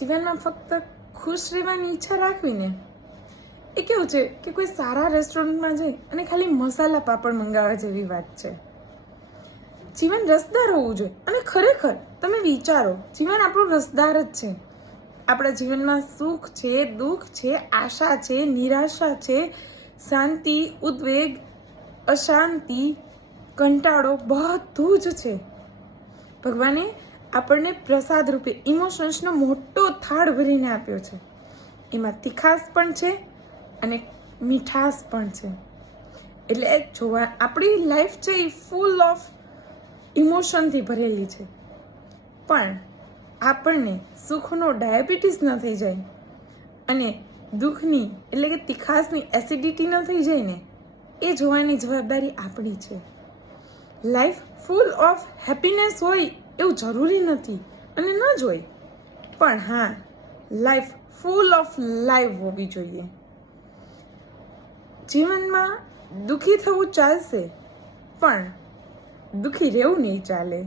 જીવનમાં ફક્ત ખુશ રહેવાની ઈચ્છા રાખવીને એ કેવું છે કે કોઈ સારા રેસ્ટોરન્ટમાં જઈ અને ખાલી મસાલા પાપડ મંગાવવા જેવી વાત છે. જીવન રસદાર હોવું જોઈએ. અને ખરેખર તમે વિચારો, જીવન આપણું રસદાર જ છે. આપણા જીવનમાં સુખ છે, દુઃખ છે, આશા છે, નિરાશા છે, શાંતિ, ઉદ્વેગ, અશાંતિ, કંટાળો, બધું જ છે. ભગવાને આપણને પ્રસાદ રૂપે ઇમોશન્સનો મોટો થાળ ભરીને આપ્યો છે. એમાં તીખાશ પણ છે અને મીઠાશ પણ છે. એટલે જોવા આપણી લાઈફ છે એ ફૂલ ઓફ ઇમોશનથી ભરેલી છે. પણ આપણને સુખનો ડાયાબિટીસ ન થઈ જાય અને દુઃખની એટલે કે તીખાશની એસિડિટી ન થઈ જાય ને, એ જોવાની જવાબદારી આપણી છે. લાઈફ ફૂલ ઓફ હેપીનેસ હોય એવું જરૂરી નથી અને ન જ હોય, પણ હા, લાઈફ ફૂલ ઓફ લાઈવ હોવી જોઈએ. જીવનમાં દુઃખી થવું ચાલશે, પણ દુઃખી રહેવું નહીં ચાલે.